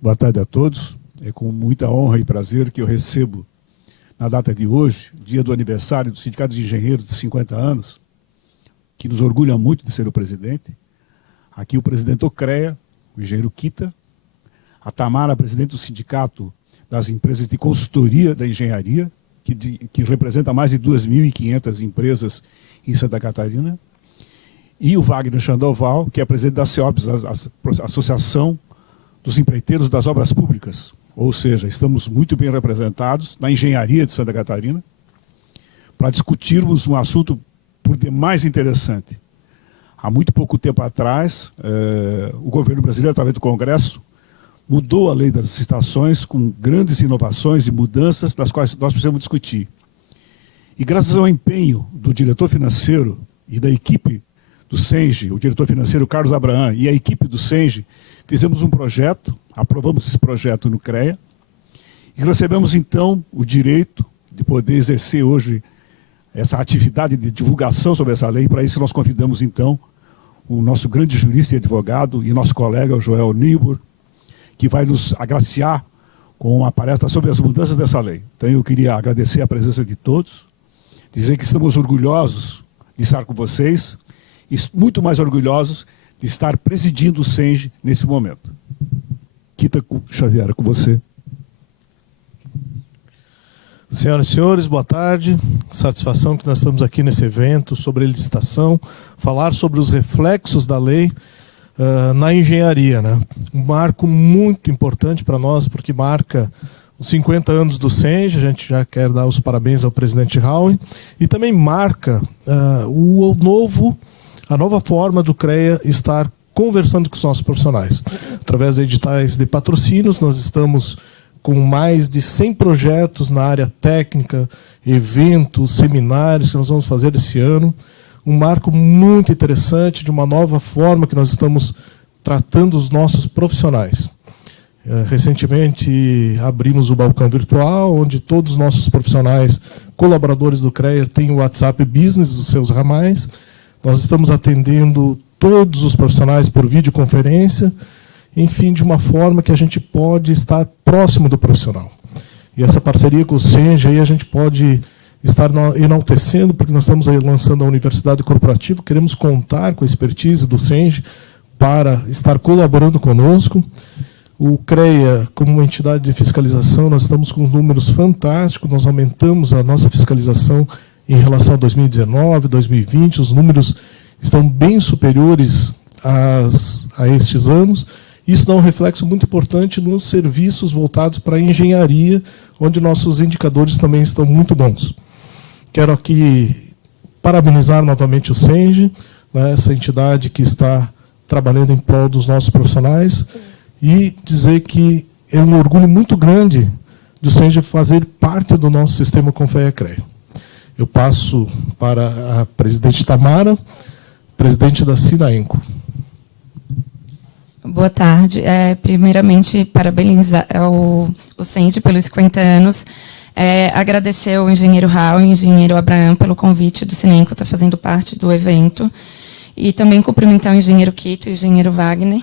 Boa tarde a todos. É com muita honra e prazer que eu recebo, na data de hoje, dia do aniversário do Sindicato de Engenheiros de 50 anos, que nos orgulha muito de ser o presidente. Aqui o presidente do CREA, o engenheiro Kita, a Tamara, presidente do Sindicato das Empresas de Consultoria da Engenharia, que representa mais de 2.500 empresas em Santa Catarina, e o Wagner Sandoval, que é presidente da CEOPS, a Associação dos Empreiteiros das Obras Públicas. Ou seja, estamos muito bem representados na engenharia de Santa Catarina para discutirmos um assunto por demais interessante. Há muito pouco tempo atrás, o governo brasileiro, através do Congresso, mudou a lei das licitações com grandes inovações e mudanças das quais nós precisamos discutir. E graças ao empenho do diretor financeiro e da equipe do SENGE, o diretor financeiro Carlos Abraham e a equipe do SENGE, fizemos um projeto, aprovamos esse projeto no CREA e recebemos então o direito de poder exercer hoje essa atividade de divulgação sobre essa lei. Para isso nós convidamos então o nosso grande jurista e advogado e nosso colega, o Joel Nibor, que vai nos agraciar com uma palestra sobre as mudanças dessa lei. Então eu queria agradecer a presença de todos, dizer que estamos orgulhosos de estar com vocês e muito mais orgulhosos de estar presidindo o SENGE nesse momento. Kita Xavier, com você. Senhoras e senhores, boa tarde. Satisfação que nós estamos aqui nesse evento sobre a licitação, falar sobre os reflexos da lei na engenharia, né? Um marco muito importante para nós, porque marca os 50 anos do SENGE. A gente já quer dar os parabéns ao presidente Howe, e também marca a nova forma do CREA estar conversando com os nossos profissionais. Através de editais de patrocínios, nós estamos com mais de 100 projetos na área técnica, eventos, seminários que nós vamos fazer esse ano. Um marco muito interessante de uma nova forma que nós estamos tratando os nossos profissionais. Recentemente abrimos o balcão virtual, onde todos os nossos profissionais, colaboradores do CREA, têm o WhatsApp Business dos seus ramais. Nós estamos atendendo todos os profissionais por videoconferência, enfim, de uma forma que a gente pode estar próximo do profissional. E essa parceria com o SENGE, aí a gente pode estar enaltecendo, porque nós estamos aí lançando a Universidade Corporativa, queremos contar com a expertise do SENGE para estar colaborando conosco. O CREA, como uma entidade de fiscalização, nós estamos com números fantásticos, nós aumentamos a nossa fiscalização em relação a 2019, 2020, os números estão bem superiores a estes anos. Isso dá um reflexo muito importante nos serviços voltados para a engenharia, onde nossos indicadores também estão muito bons. Quero aqui parabenizar novamente o SENGE, né, essa entidade que está trabalhando em prol dos nossos profissionais, e dizer que é um orgulho muito grande do SENGE fazer parte do nosso sistema Confea-CREA. Eu passo para a presidente Tamara, presidente da Sinaenco. Boa tarde. Primeiramente, parabenizar o SENGE pelos 50 anos. Agradecer ao engenheiro Raul e ao engenheiro Abraham pelo convite do Sinaenco estar fazendo parte do evento. E também cumprimentar o engenheiro Kita e o engenheiro Wagner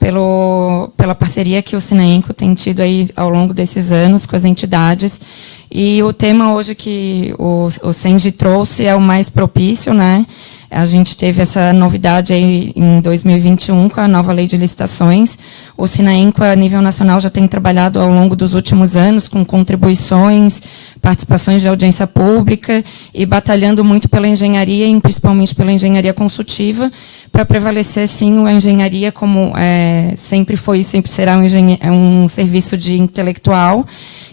pela parceria que o Sinaenco tem tido aí ao longo desses anos com as entidades. E o tema hoje que o SENGE trouxe é o mais propício, né? A gente teve essa novidade aí em 2021 com a nova lei de licitações. O Sinaenco, a nível nacional, já tem trabalhado ao longo dos últimos anos com contribuições, participações de audiência pública e batalhando muito pela engenharia, e principalmente pela engenharia consultiva, para prevalecer, sim, a engenharia como sempre foi e sempre será um serviço de intelectual.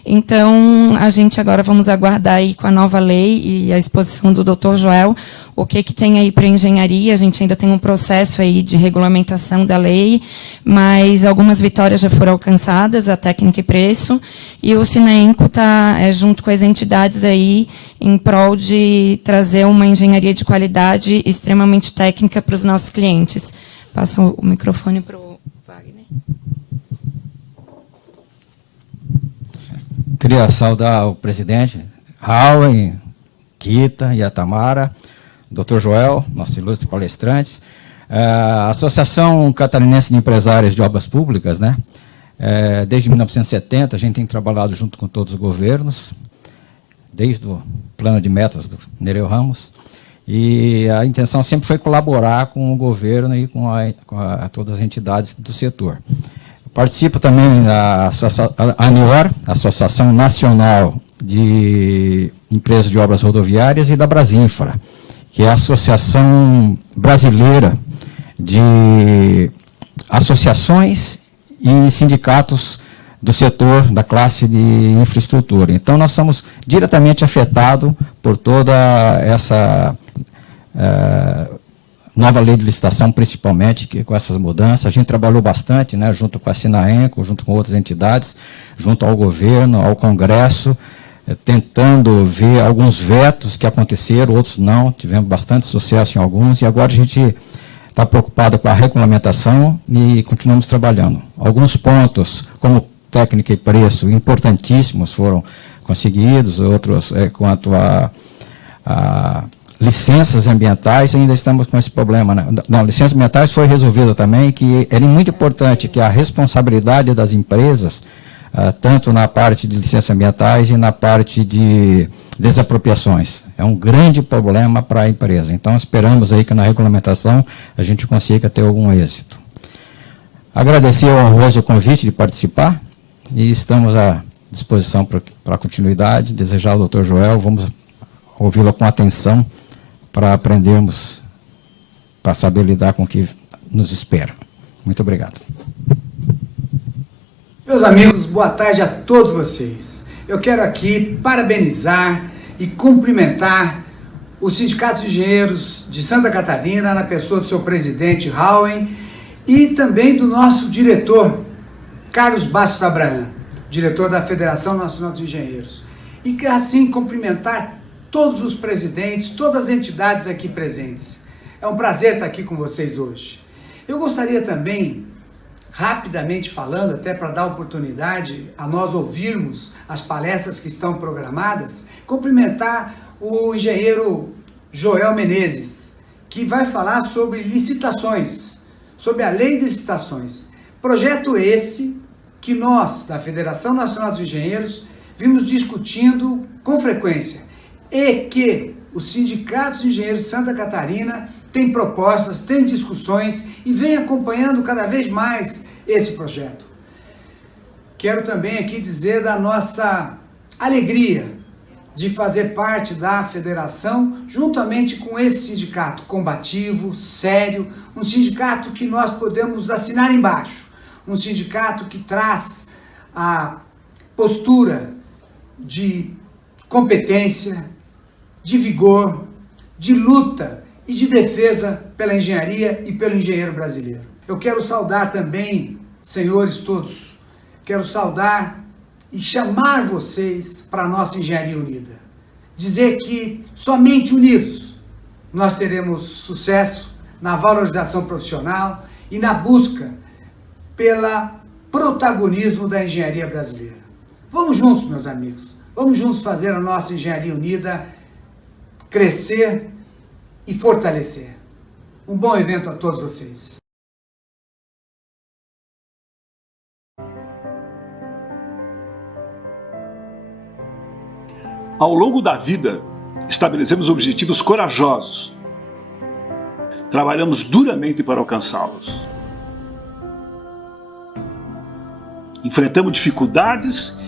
Então, a gente agora vamos aguardar aí com a nova lei e a exposição do Dr. Joel, o que tem aí para a engenharia. A gente ainda tem um processo aí de regulamentação da lei, mas algumas vitórias já foram alcançadas, a técnica e preço, e o Sinaenco está junto com as entidades aí em prol de trazer uma engenharia de qualidade extremamente técnica para os nossos clientes. Passo o microfone para o Wagner. Queria saudar o presidente Raul, Kita e a Tamara, Dr. Joel, nossos ilustres palestrantes, a Associação Catarinense de Empresários de Obras Públicas, né? Desde 1970, a gente tem trabalhado junto com todos os governos, desde o plano de metas do Nereu Ramos, e a intenção sempre foi colaborar com o governo e com todas as entidades do setor. Eu participo também da ANIOR, Associação Nacional de Empresas de Obras Rodoviárias, e da Brasinfra, que é a Associação Brasileira de Associações e Sindicatos do setor da classe de infraestrutura. Então, nós somos diretamente afetados por toda essa nova lei de licitação, principalmente, que, com essas mudanças. A gente trabalhou bastante, né, junto com a Sinaenco, junto com outras entidades, junto ao governo, ao Congresso, tentando ver alguns vetos que aconteceram, outros não, tivemos bastante sucesso em alguns, e agora a gente está preocupado com a regulamentação e continuamos trabalhando. Alguns pontos, como técnica e preço, importantíssimos foram conseguidos, outros quanto a licenças ambientais, ainda estamos com esse problema, né? Não, licenças ambientais foi resolvido também, que era muito importante que a responsabilidade das empresas, tanto na parte de licenças ambientais e na parte de desapropriações. É um grande problema para a empresa. Então, esperamos aí que na regulamentação a gente consiga ter algum êxito. Agradecer ao honroso convite de participar e estamos à disposição para a continuidade. Desejar ao Dr. Joel, vamos ouvi-lo com atenção para aprendermos, para saber lidar com o que nos espera. Muito obrigado. Meus amigos, boa tarde a todos vocês. Eu quero aqui parabenizar e cumprimentar os sindicatos de engenheiros de Santa Catarina, na pessoa do seu presidente, Howen, e também do nosso diretor, Carlos Bastos Abraham, diretor da Federação Nacional dos Engenheiros. E que assim cumprimentar todos os presidentes, todas as entidades aqui presentes. É um prazer estar aqui com vocês hoje. Eu gostaria também, rapidamente falando, até para dar oportunidade a nós ouvirmos as palestras que estão programadas, cumprimentar o engenheiro Joel Menezes, que vai falar sobre licitações, sobre a lei de licitações. Projeto esse que nós, da Federação Nacional dos Engenheiros, vimos discutindo com frequência e que os sindicatos de engenheiros de Santa Catarina têm propostas, têm discussões e vem acompanhando cada vez mais esse projeto. Quero também aqui dizer da nossa alegria de fazer parte da federação juntamente com esse sindicato combativo, sério, um sindicato que nós podemos assinar embaixo, um sindicato que traz a postura de competência, de vigor, de luta e de defesa pela engenharia e pelo engenheiro brasileiro. Eu quero saudar também, senhores todos, quero saudar e chamar vocês para a nossa engenharia unida. Dizer que somente unidos nós teremos sucesso na valorização profissional e na busca pelo protagonismo da engenharia brasileira. Vamos juntos, meus amigos, vamos juntos fazer a nossa engenharia unida crescer e fortalecer. Um bom evento a todos vocês. Ao longo da vida, estabelecemos objetivos corajosos. Trabalhamos duramente para alcançá-los. Enfrentamos dificuldades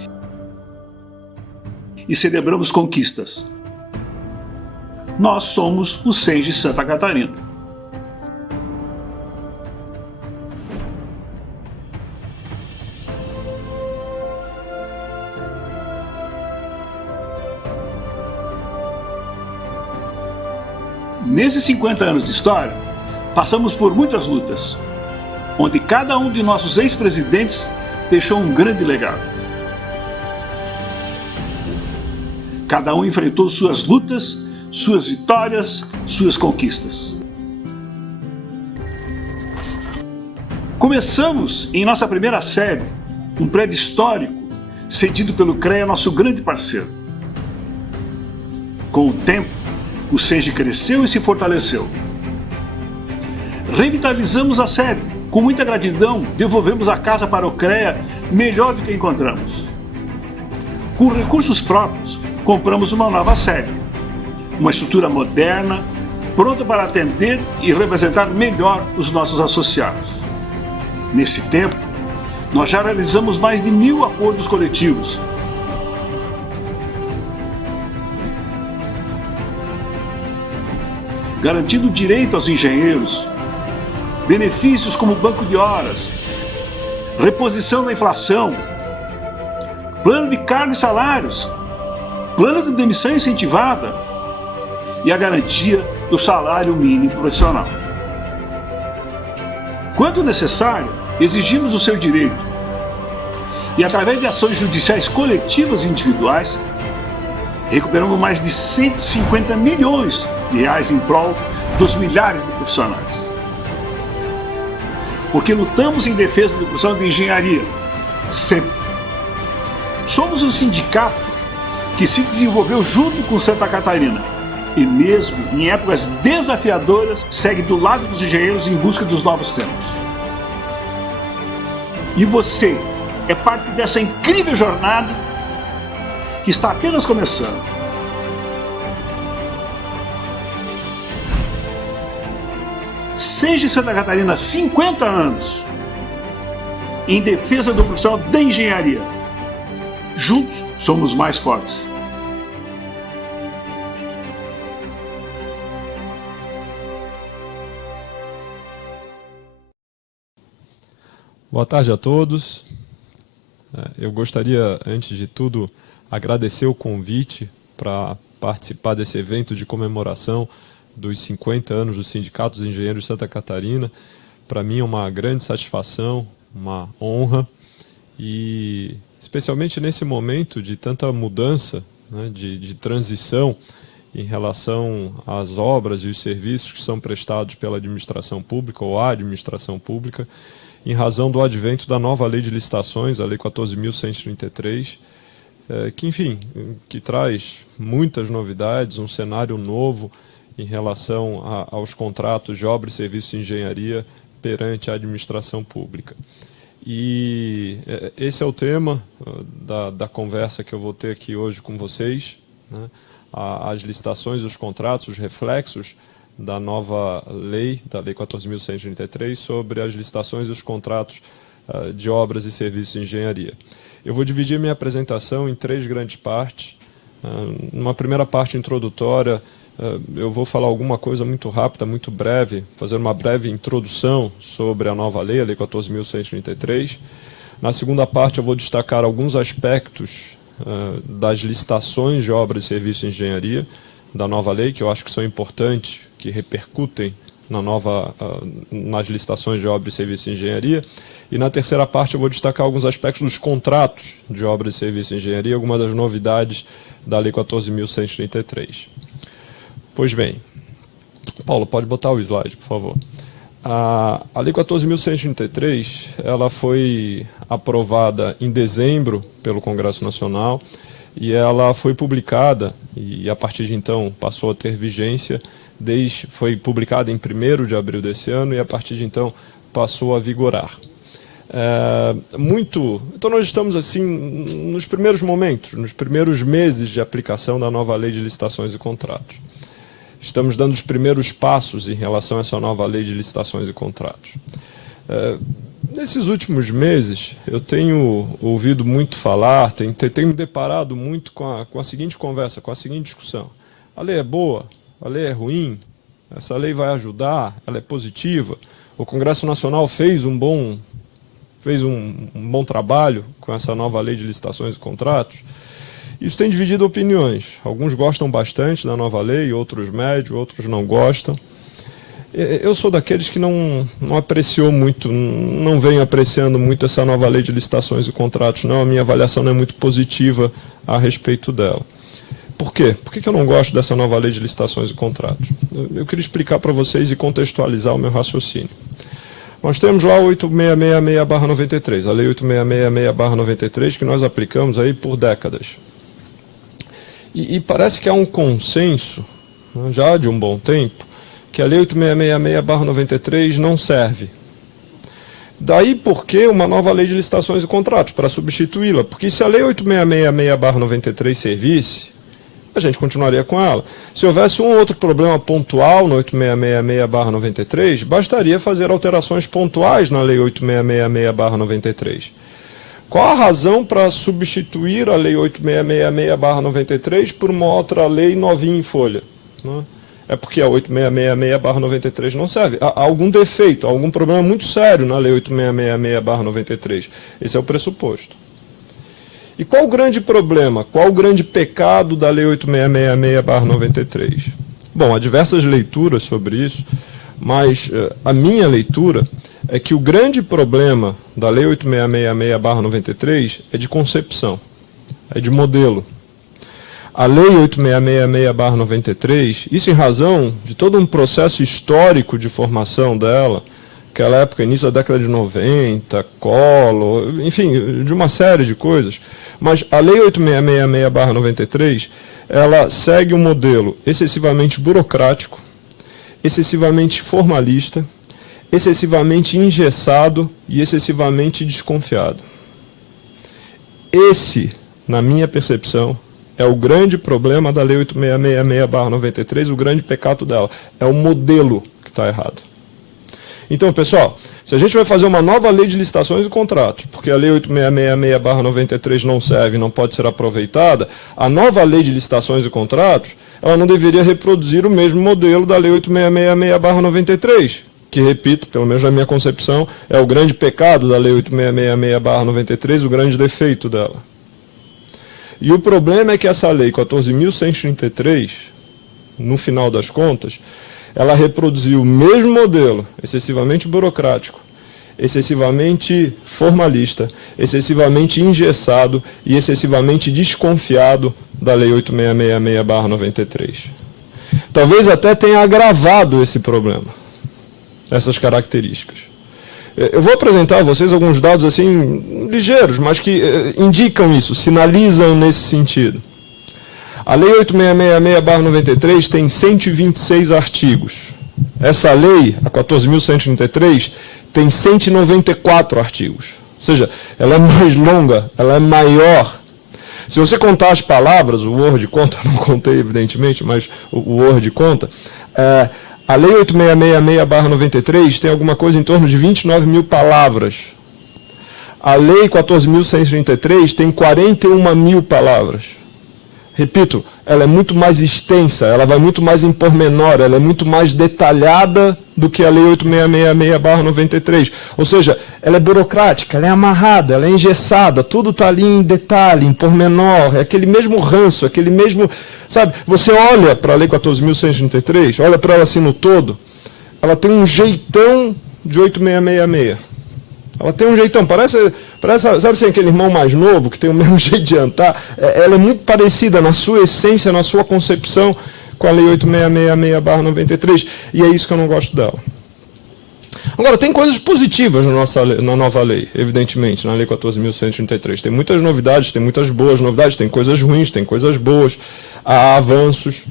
e celebramos conquistas. Nós somos o SENGE Santa Catarina. Nesses 50 anos de história, passamos por muitas lutas, onde cada um de nossos ex-presidentes deixou um grande legado. Cada um enfrentou suas lutas, suas vitórias, suas conquistas. Começamos em nossa primeira sede, um prédio histórico, cedido pelo CREA, nosso grande parceiro. Com o tempo, o SENGE cresceu e se fortaleceu. Revitalizamos a sede. Com muita gratidão, devolvemos a casa para o CREA melhor do que encontramos. Com recursos próprios, compramos uma nova sede, uma estrutura moderna, pronta para atender e representar melhor os nossos associados. Nesse tempo, nós já realizamos mais de 1.000 acordos coletivos, garantindo direito aos engenheiros, benefícios como banco de horas, reposição da inflação, plano de cargo e salários, plano de demissão incentivada e a garantia do salário mínimo profissional. Quando necessário, exigimos o seu direito e, através de ações judiciais coletivas e individuais, recuperamos mais de 150 milhões de reais em prol dos milhares de profissionais. Porque lutamos em defesa do profissional de engenharia, sempre. Somos um sindicato que se desenvolveu junto com Santa Catarina e mesmo em épocas desafiadoras segue do lado dos engenheiros em busca dos novos tempos. E você é parte dessa incrível jornada que está apenas começando. Seja em Santa Catarina 50 anos em defesa do profissional da engenharia. Juntos somos mais fortes. Boa tarde a todos. Eu gostaria, antes de tudo, agradecer o convite para participar desse evento de comemoração dos 50 anos do Sindicato dos Engenheiros de Santa Catarina. Para mim é uma grande satisfação, uma honra, e especialmente nesse momento de tanta mudança, né, de transição em relação às obras e os serviços que são prestados pela administração pública ou à administração pública, em razão do advento da nova lei de licitações, a Lei 14.133, que, enfim, que traz muitas novidades, um cenário novo em relação aos contratos de obra e serviços de engenharia perante a administração pública. E esse é o tema da conversa que eu vou ter aqui hoje com vocês, né? As licitações e os contratos, os reflexos da nova lei, da Lei 14.133, sobre as licitações e os contratos de obras e serviços de engenharia. Eu vou dividir minha apresentação em 3 grandes partes. Numa primeira parte introdutória, eu vou falar alguma coisa muito rápida, muito breve, fazer uma breve introdução sobre a nova lei, a Lei 14.133. Na segunda parte, eu vou destacar alguns aspectos das licitações de obras e serviços de engenharia da nova lei, que eu acho que são importantes, que repercutem nas licitações de obras e serviços de engenharia. E na terceira parte eu vou destacar alguns aspectos dos contratos de obras e serviços de engenharia, algumas das novidades da Lei 14.133. Pois bem, Paulo, pode botar o slide, por favor. A Lei 14.133, ela foi aprovada em dezembro pelo Congresso Nacional e ela foi publicada, e a partir de então passou a ter vigência, foi publicada em 1º de abril desse ano e a partir de então passou a vigorar. Então nós estamos assim nos primeiros momentos, nos primeiros meses de aplicação da nova lei de licitações e contratos. Estamos dando os primeiros passos em relação a essa nova lei de licitações e contratos. Nesses últimos meses, eu tenho ouvido muito falar, tenho me deparado muito com a seguinte conversa, com a seguinte discussão. A lei é boa? A lei é ruim? Essa lei vai ajudar? Ela é positiva? O Congresso Nacional fez um bom trabalho com essa nova lei de licitações e contratos? Isso tem dividido opiniões. Alguns gostam bastante da nova lei, outros médio, outros não gostam. Eu sou daqueles que não apreciou muito, não venho apreciando muito essa nova lei de licitações e contratos, não. A minha avaliação não é muito positiva a respeito dela. Por quê? Por que eu não gosto dessa nova lei de licitações e contratos? Eu queria explicar para vocês e contextualizar o meu raciocínio. Nós temos lá a 8666/93, a lei 8666/93, que nós aplicamos aí por décadas. E parece que há um consenso, né, já de um bom tempo, que a lei 8666/93 não serve. Daí por que uma nova lei de licitações e contratos, para substituí-la? Porque se a Lei 8666/93 servisse, a gente continuaria com ela. Se houvesse um outro problema pontual no 8666/93, bastaria fazer alterações pontuais na Lei 8666/93. Qual a razão para substituir a Lei 8666/93 por uma outra lei novinha em folha? Né? É porque a 8666/93 não serve. Há algum defeito, há algum problema muito sério na Lei 8666/93. Esse é o pressuposto. E qual o grande problema, qual o grande pecado da Lei 8666/93? Bom, há diversas leituras sobre isso, mas a minha leitura é que o grande problema da Lei 8666/93 é de concepção, é de modelo. A Lei 8666/93, isso em razão de todo um processo histórico de formação dela, aquela época, início da década de 90, Collor, enfim, de uma série de coisas. Mas a Lei 8666/93, ela segue um modelo excessivamente burocrático, excessivamente formalista, excessivamente engessado e excessivamente desconfiado. Esse, na minha percepção, é o grande problema da Lei 8666/93, o grande pecado dela. É o modelo que está errado. Então, pessoal, se a gente vai fazer uma nova lei de licitações e contratos, porque a Lei 8666/93 não serve, não pode ser aproveitada, a nova lei de licitações e contratos, ela não deveria reproduzir o mesmo modelo da Lei 8666/93, que, repito, pelo menos na minha concepção, é o grande pecado da Lei 8666/93, o grande defeito dela. E o problema é que essa lei 14.133, no final das contas, ela reproduziu o mesmo modelo, excessivamente burocrático, excessivamente formalista, excessivamente engessado e excessivamente desconfiado da Lei 8666/93. Talvez até tenha agravado esse problema, essas características. Eu vou apresentar a vocês alguns dados assim ligeiros, mas que indicam isso, sinalizam nesse sentido. A Lei 8666/93 tem 126 artigos. Essa lei, a 14.133, tem 194 artigos. Ou seja, ela é mais longa, ela é maior. Se você contar as palavras, o Word conta, não contei evidentemente, mas o Word conta, a Lei 8666/93 tem alguma coisa em torno de 29 mil palavras. A Lei 14.133 tem 41 mil palavras. Repito, ela é muito mais extensa, ela vai muito mais em pormenor, ela é muito mais detalhada do que a Lei 8666/93. Ou seja, ela é burocrática, ela é amarrada, ela é engessada, tudo está ali em detalhe, em pormenor, é aquele mesmo ranço, aquele mesmo... Sabe, você olha para a Lei 14.133, olha para ela assim no todo, ela tem um jeitão de 8666. Ela tem um jeitão, parece sabe assim, aquele irmão mais novo que tem o mesmo jeito de andar? Ela é muito parecida na sua essência, na sua concepção com a Lei 8666/93, e é isso que eu não gosto dela. Agora, tem coisas positivas na nova lei, evidentemente, na Lei 14.133. Tem muitas novidades, tem muitas boas novidades, tem coisas ruins, tem coisas boas, há avanços.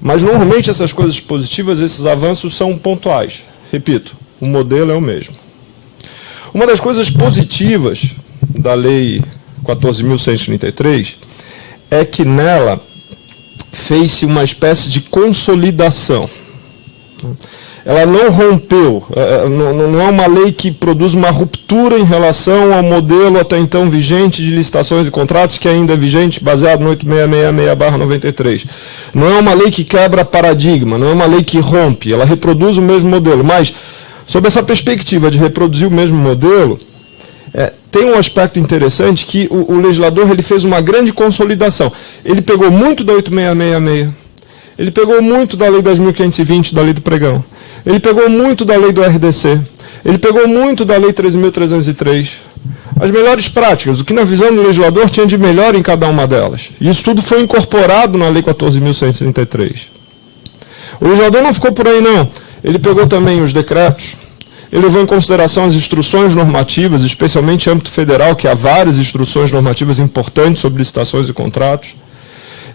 Mas, normalmente, essas coisas positivas, esses avanços são pontuais. Repito, o modelo é o mesmo. Uma das coisas positivas da Lei 14.133 é que nela fez-se uma espécie de consolidação. Ela não rompeu, não é uma lei que produz uma ruptura em relação ao modelo até então vigente de licitações e contratos, que ainda é vigente, baseado no 8666/93. Não é uma lei que quebra paradigma, não é uma lei que rompe, ela reproduz o mesmo modelo, mas... Sob essa perspectiva de reproduzir o mesmo modelo, tem um aspecto interessante que o legislador ele fez uma grande consolidação. Ele pegou muito da 8666, ele pegou muito da Lei 10.520, da Lei do Pregão, ele pegou muito da Lei do RDC, ele pegou muito da Lei 13.303. As melhores práticas, o que na visão do legislador tinha de melhor em cada uma delas. E isso tudo foi incorporado na Lei 14.133. O legislador não ficou por aí, não. Ele pegou também os decretos, ele levou em consideração as instruções normativas, especialmente em âmbito federal, que há várias instruções normativas importantes sobre licitações e contratos.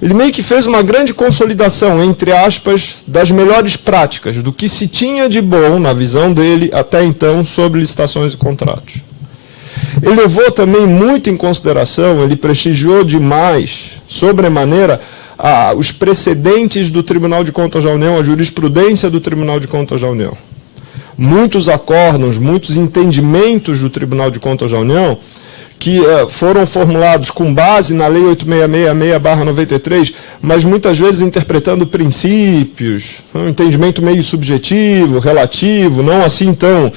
ele meio que fez uma grande consolidação, entre aspas, das melhores práticas, do que se tinha de bom, na visão dele, até então, sobre licitações e contratos. Ele levou também muito em consideração, ele prestigiou demais, sobremaneira, os precedentes do Tribunal de Contas da União, a jurisprudência do Tribunal de Contas da União. Muitos acórdãos, muitos entendimentos do Tribunal de Contas da União, que foram formulados com base na Lei 8666/93, mas muitas vezes interpretando princípios, um entendimento meio subjetivo, relativo, não assim tão,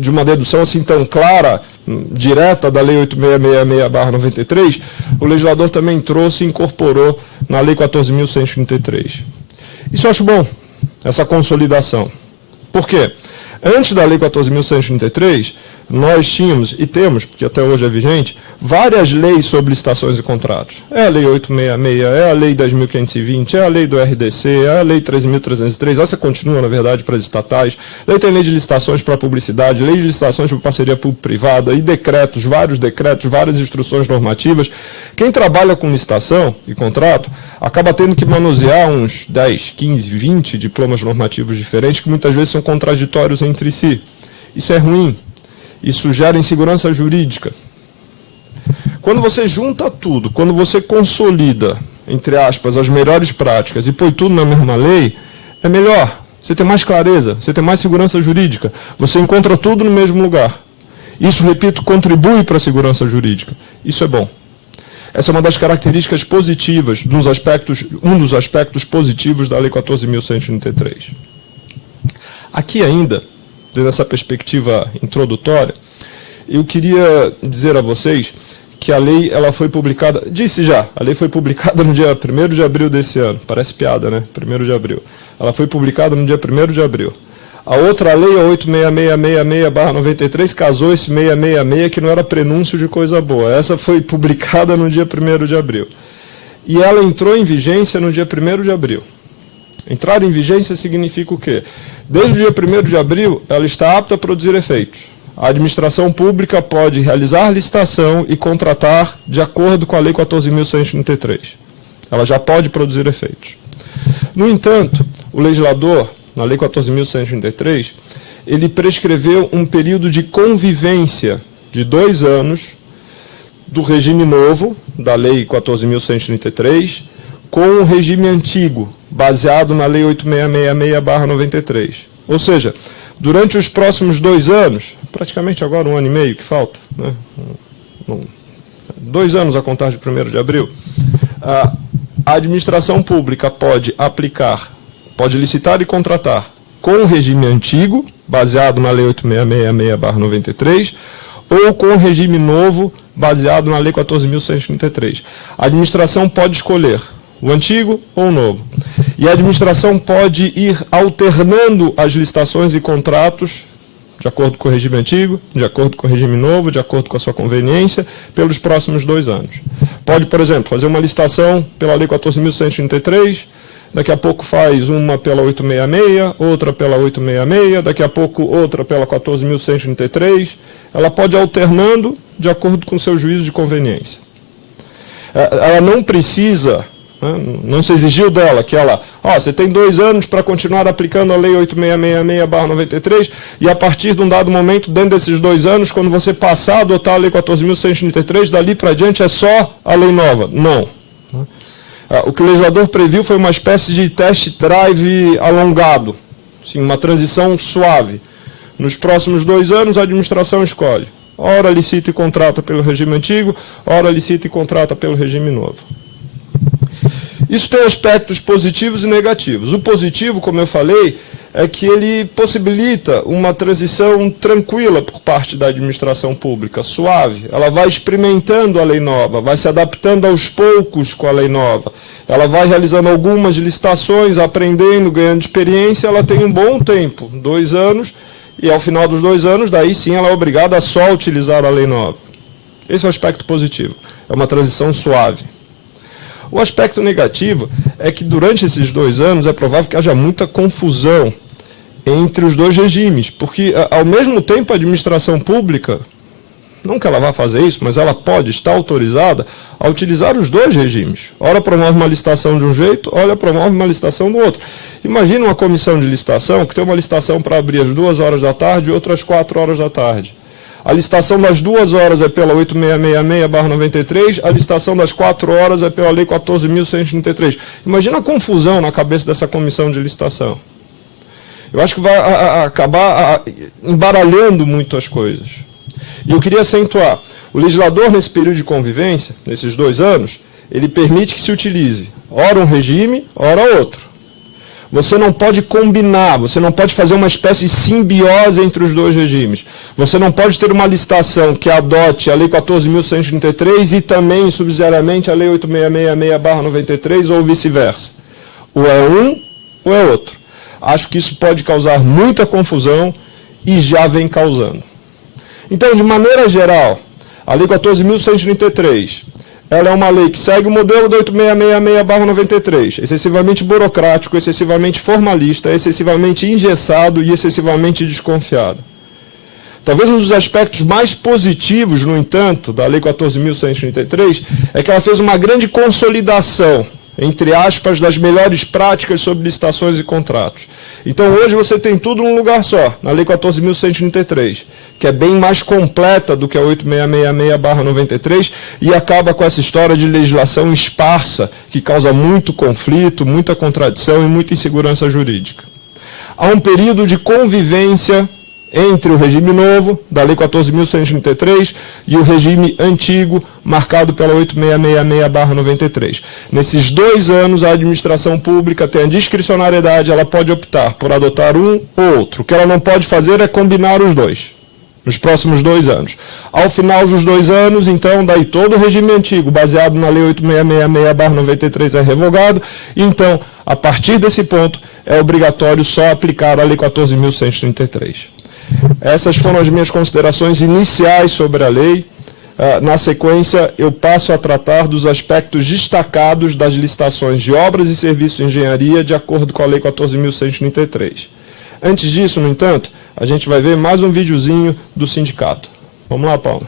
de uma dedução assim tão clara, direta da Lei 8666/93, o legislador também trouxe e incorporou na Lei 14.133. Isso eu acho bom, essa consolidação. Por quê? Antes da Lei 14.133, nós tínhamos, e temos, porque até hoje é vigente, várias leis sobre licitações e contratos. É a Lei 866, é a Lei 10.520, é a Lei do RDC, é a Lei 13.303, essa continua, na verdade, para as estatais. Tem lei de licitações para publicidade, lei de licitações para parceria público-privada, e decretos, várias instruções normativas. Quem trabalha com licitação e contrato acaba tendo que manusear uns 10, 15, 20 diplomas normativos diferentes, que muitas vezes são contraditórios entre si. Isso é ruim. Isso gera insegurança jurídica. Quando você junta tudo, quando você consolida, entre aspas, as melhores práticas e põe tudo na mesma lei, é melhor. Você tem mais clareza, você tem mais segurança jurídica. Você encontra tudo no mesmo lugar. Isso, repito, contribui para a segurança jurídica. Isso é bom. Essa é uma das características positivas, um dos aspectos positivos da Lei 14.133. Aqui ainda, nessa perspectiva introdutória, eu queria dizer a vocês que a lei ela foi publicada, a lei foi publicada no dia 1º de abril desse ano, parece piada, né? 1º de abril. Ela foi publicada no dia 1º de abril. A outra lei, a 8666/93, casou esse 666, que não era prenúncio de coisa boa. Essa foi publicada no dia 1º de abril. E ela entrou em vigência no dia 1º de abril. Entrar em vigência significa o quê? Desde o dia 1º de abril, ela está apta a produzir efeitos. A administração pública pode realizar licitação e contratar de acordo com a Lei 14.133. Ela já pode produzir efeitos. No entanto, o legislador, na Lei 14.133, ele prescreveu um período de convivência de 2 anos do regime novo, da Lei 14.133, com o regime antigo, baseado na Lei 8666/93. Ou seja, durante os próximos 2 anos, praticamente agora 1 ano e meio que falta, né? 2 anos a contar de 1º de abril, a administração pública pode licitar e contratar com o regime antigo, baseado na Lei 8666/93, ou com o regime novo, baseado na Lei 14.133. A administração pode escolher o antigo ou o novo. E a administração pode ir alternando as licitações e contratos, de acordo com o regime antigo, de acordo com o regime novo, de acordo com a sua conveniência, pelos próximos 2 anos. Pode, por exemplo, fazer uma licitação pela Lei 14.133, daqui a pouco faz uma pela 866, outra pela 866, daqui a pouco outra pela 14.133. Ela pode ir alternando de acordo com o seu juízo de conveniência. Ela não precisa, não se exigiu dela que ela, você tem 2 anos para continuar aplicando a Lei 8666/93 e a partir de um dado momento, dentro desses 2 anos, quando você passar a adotar a Lei 14.133, dali para diante é só a lei nova. Não. O que o legislador previu foi uma espécie de test drive alongado, assim, uma transição suave. Nos próximos 2 anos, a administração escolhe. Ora licita e contrata pelo regime antigo, ora licita e contrata pelo regime novo. Isso tem aspectos positivos e negativos. O positivo, como eu falei, é que ele possibilita uma transição tranquila por parte da administração pública, suave. Ela vai experimentando a lei nova, vai se adaptando aos poucos com a lei nova. Ela vai realizando algumas licitações, aprendendo, ganhando experiência. Ela tem um bom tempo, 2 anos, e ao final dos 2 anos, daí sim ela é obrigada a só utilizar a lei nova. Esse é o aspecto positivo. É uma transição suave. O aspecto negativo é que durante esses 2 anos é provável que haja muita confusão entre os 2 regimes, porque ao mesmo tempo a administração pública não que ela vá fazer isso, mas ela pode estar autorizada a utilizar os dois regimes. Ora promove uma licitação de um jeito, ora promove uma licitação do outro. Imagina uma comissão de licitação que tem uma licitação para abrir às 2 horas da tarde e outra às 4 horas da tarde. A licitação das 2 horas é pela 8666/93, a licitação das 4 horas é pela Lei 14.133. Imagina a confusão na cabeça dessa comissão de licitação. Eu acho que vai acabar embaralhando muito as coisas. E eu queria acentuar, o legislador, nesse período de convivência, nesses 2 anos, ele permite que se utilize ora um regime, ora outro. Você não pode combinar, você não pode fazer uma espécie de simbiose entre os dois regimes. Você não pode ter uma licitação que adote a Lei 14.133 e também, subsidiariamente, a Lei 8666/93 ou vice-versa. Ou é um ou é outro. Acho que isso pode causar muita confusão e já vem causando. Então, de maneira geral, a Lei 14.133, ela é uma lei que segue o modelo da 8666/93, excessivamente burocrático, excessivamente formalista, excessivamente engessado e excessivamente desconfiado. Talvez um dos aspectos mais positivos, no entanto, da Lei 14.133 é que ela fez uma grande consolidação, entre aspas, das melhores práticas sobre licitações e contratos. Então, hoje você tem tudo num lugar só, na Lei 14.133, que é bem mais completa do que a 8666/93 e acaba com essa história de legislação esparsa, que causa muito conflito, muita contradição e muita insegurança jurídica. Há um período de convivência entre o regime novo, da Lei 14.133, e o regime antigo, marcado pela 8666/93. Nesses 2 anos, a administração pública tem a discricionariedade, ela pode optar por adotar um ou outro. O que ela não pode fazer é combinar os dois, nos próximos 2 anos. Ao final dos 2 anos, então, daí todo o regime antigo, baseado na Lei 8666/93, é revogado, e então, a partir desse ponto, é obrigatório só aplicar a Lei 14.133. Essas foram as minhas considerações iniciais sobre a lei. Na sequência, eu passo a tratar dos aspectos destacados das licitações de obras e serviços de engenharia de acordo com a Lei 14.133. Antes disso, no entanto, a gente vai ver mais um videozinho do sindicato. Vamos lá, Paula.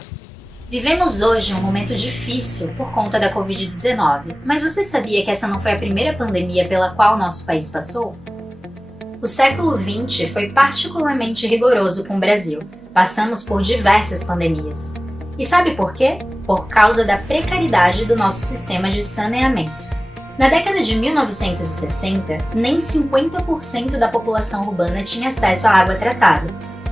Vivemos hoje um momento difícil por conta da Covid-19, mas você sabia que essa não foi a primeira pandemia pela qual nosso país passou? O século XX foi particularmente rigoroso com o Brasil. Passamos por diversas pandemias. E sabe por quê? Por causa da precariedade do nosso sistema de saneamento. Na década de 1960, nem 50% da população urbana tinha acesso à água tratada.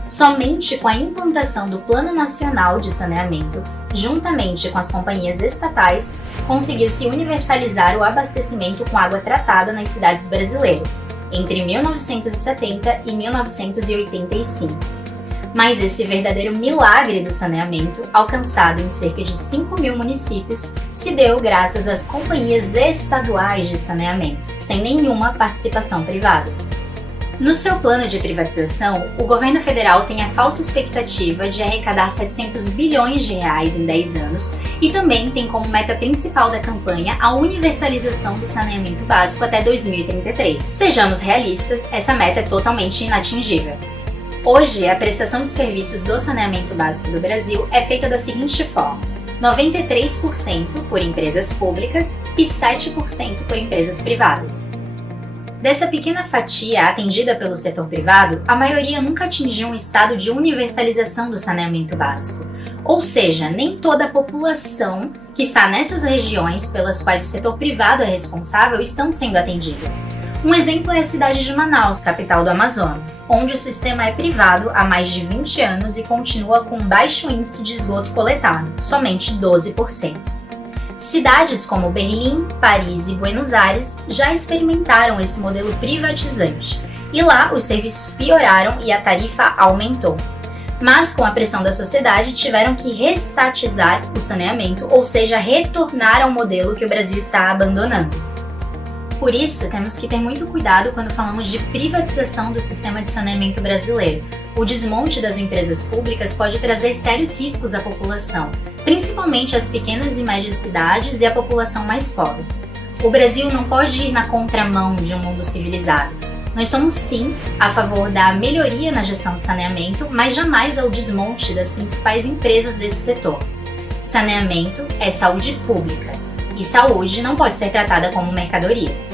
Somente com a implantação do Plano Nacional de Saneamento, juntamente com as companhias estatais, conseguiu-se universalizar o abastecimento com água tratada nas cidades brasileiras, entre 1970 e 1985. Mas esse verdadeiro milagre do saneamento, alcançado em cerca de 5.000 municípios, se deu graças às companhias estaduais de saneamento, sem nenhuma participação privada. No seu plano de privatização, o governo federal tem a falsa expectativa de arrecadar 700 bilhões de reais em 10 anos e também tem como meta principal da campanha a universalização do saneamento básico até 2033. Sejamos realistas, essa meta é totalmente inatingível. Hoje, a prestação de serviços do saneamento básico do Brasil é feita da seguinte forma: 93% por empresas públicas e 7% por empresas privadas. Dessa pequena fatia atendida pelo setor privado, a maioria nunca atingiu um estado de universalização do saneamento básico. Ou seja, nem toda a população que está nessas regiões pelas quais o setor privado é responsável estão sendo atendidas. Um exemplo é a cidade de Manaus, capital do Amazonas, onde o sistema é privado há mais de 20 anos e continua com baixo índice de esgoto coletado, somente 12%. Cidades como Berlim, Paris e Buenos Aires já experimentaram esse modelo privatizante, e lá os serviços pioraram e a tarifa aumentou. Mas com a pressão da sociedade tiveram que restatizar o saneamento, ou seja, retornar ao modelo que o Brasil está abandonando. Por isso, temos que ter muito cuidado quando falamos de privatização do sistema de saneamento brasileiro. O desmonte das empresas públicas pode trazer sérios riscos à população, principalmente às pequenas e médias cidades e à população mais pobre. O Brasil não pode ir na contramão de um mundo civilizado. Nós somos sim a favor da melhoria na gestão do saneamento, mas jamais ao desmonte das principais empresas desse setor. Saneamento é saúde pública, e saúde não pode ser tratada como mercadoria.